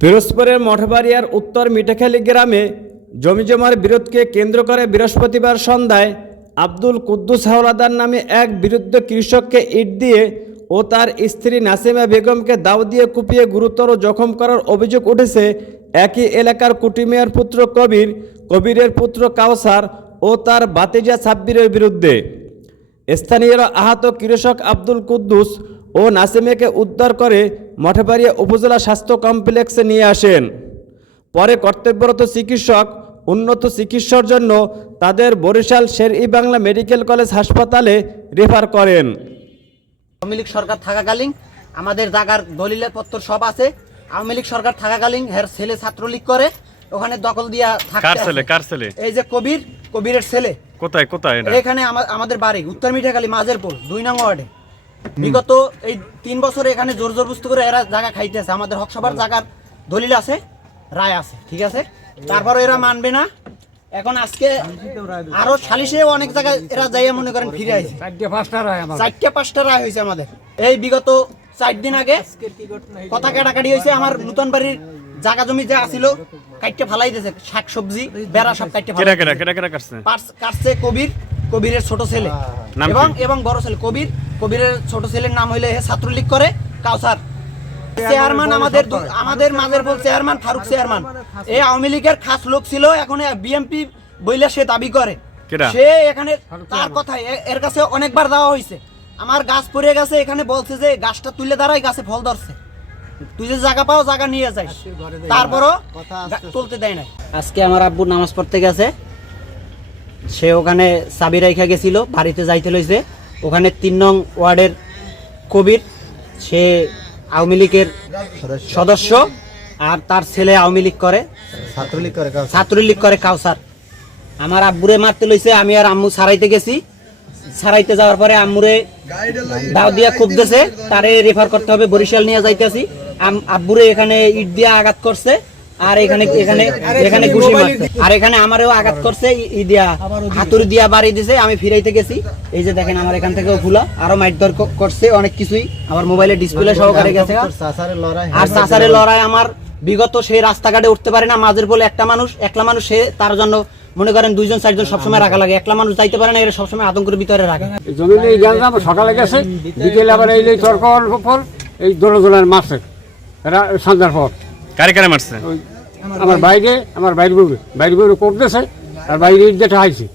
পিরোজপুরের মঠবাড়িয়ার উত্তর মিঠাখালী গ্রামে জমিজমার বিরোধকে কেন্দ্র করে বৃহস্পতিবার সন্ধ্যায় আব্দুল কুদ্দুস হাওলাদার নামে এক বিরুদ্ধ কৃষককে ইট দিয়ে ও তার স্ত্রী নাসিমা বেগমকে দাও দিয়ে কুপিয়ে গুরুতর জখম করার অভিযোগ উঠেছে একই এলাকার কুটিমিয়ার পুত্র কবির, কবিরের পুত্র কাউসার ও তার ভাতিজা সাব্বিরের বিরুদ্ধে। স্থানীয়রা আহত কৃষক আব্দুল কুদ্দুস ও নাসিমাকে উদ্ধার করে মঠবাড়িয়া উপজেলা স্বাস্থ্য কমপ্লেক্সে নিয়ে আসেন। পরে কর্তব্যরত চিকিৎসক উন্নত চিকিৎসার জন্য তাদের বরিশাল শের-ই-বাংলা মেডিকেল কলেজ হাসপাতালে রেফার করেন। আওয়ামী লীগ সরকার থাকাকালীন আমাদের জায়গার দলিলের পত্র সব আছে। আওয়ামী লীগ সরকার থাকাকালীন হের ছেলে ছাত্রলীগ করে ওখানে দখল দিয়া থাকে। কার ছেলে? এই যে কবিরের ছেলে। কোথায় এটা? এখানে আমাদের বাড়ি উত্তর মিঠাখালী মাঝেরপুর 2 নং ওয়ার্ডে। বিগত এই 3 বছরে এখানে জোর জবরদস্তি করে এরা জায়গা খাইতেছে। আমাদের হক সবার জায়গার দলিল আছে, রায় আছে, ঠিক আছে, তারপরে এরা মানবে না। এখন আজকে আরো সালিশে অনেক জায়গায় এরা যাইয়া মনে করেন ফিরে আইছে। 4-5টা রায় হয়েছে আমাদের। এই বিগত 4 দিন আগে কথা কাটাকাটি হয়েছে। আমার নতুন বাড়ির জায়গা জমি যা আছিল কাটতে ফালাই দিয়েছে, শাকসবজি বেড়া সব কাটতে ফালাই। কাটছে কবিরের ছোট ছেলে এবং বড় ছেলে। কবিরের ছোট ছেলের নাম হইলে ছাত্রলীগ করে কাউসার। চেয়ারম্যান আমাদের মাঝেরপুর চেয়ারম্যান ফারুক চেয়ারম্যান এই আওয়ামী লীগের খাস লোক ছিল, এখন বিএমপি বইলে সে দাবি করে। সে এখানে তার কথায় এর কাছে অনেকবার দেওয়া হয়েছে। আমার গাছ পড়ে গেছে, এখানে বলছে যে গাছটা তুলে দাঁড়াই, গাছে ফল ধরছে, তুই যে জায়গা পাও জায়গা নিয়ে যাই, তারপরও তুলতে দেয় নাই। আজকে আমার আব্বু নামাজ পড়তে গেছে, সে ওখানে চাবি রাইখা গেছিল, বাড়িতে যাইতে লইছে। ওখানে 3 নং ওয়ার্ডের কবির, সে আওয়ামী লীগের সদস্য, আর তার ছেলে আওয়ামী লীগ করে, ছাত্রলীগ করে কাউসার। আমার আব্বুরে মারতে লইছে। আমি আর আম্মু সারাইতে গেছি। সারাইতে যাওয়ার পরে আম্মুরে দাও দিয়া খুব দিয়েছে, তারে রেফার করতে হবে, বরিশাল নিয়ে যাইতেছি। আব্বুরে এখানে ইট দিয়া আঘাত করছে, আর এখানে ঘুষি মারছে, আর এখানে আমারও আঘাত করছে, হাতুড়ি দিয়া বাড়ি দিছে। আমি ফিরাইতে গেছি, এই যে দেখেন আমার এখান থেকেও খোলা, আরো মাইটধর করছে অনেক কিছুই। আমার মোবাইলে ডিসপ্লে সহকারে গেছে। আর চাচারে লড়াই আমার বিগত সেই রাস্তাঘাটে উঠতে পারে না। মাঝের বলে একলা মানুষ, সে তার জন্য মনে করেন 2-4 সবসময় রাখা লাগে। একলা মানুষ যাইতে পারে না, এরা সবসময় আতঙ্কের ভিতরে রাখে। সকালে গেছে, বিকেলে আবার এই তর্ক ফল এই দোলার মারছে সন্ধ্যার পর। কারে মারছে? আমার বাইরে করতেছে, আর বাইরে যেটা হাইছে।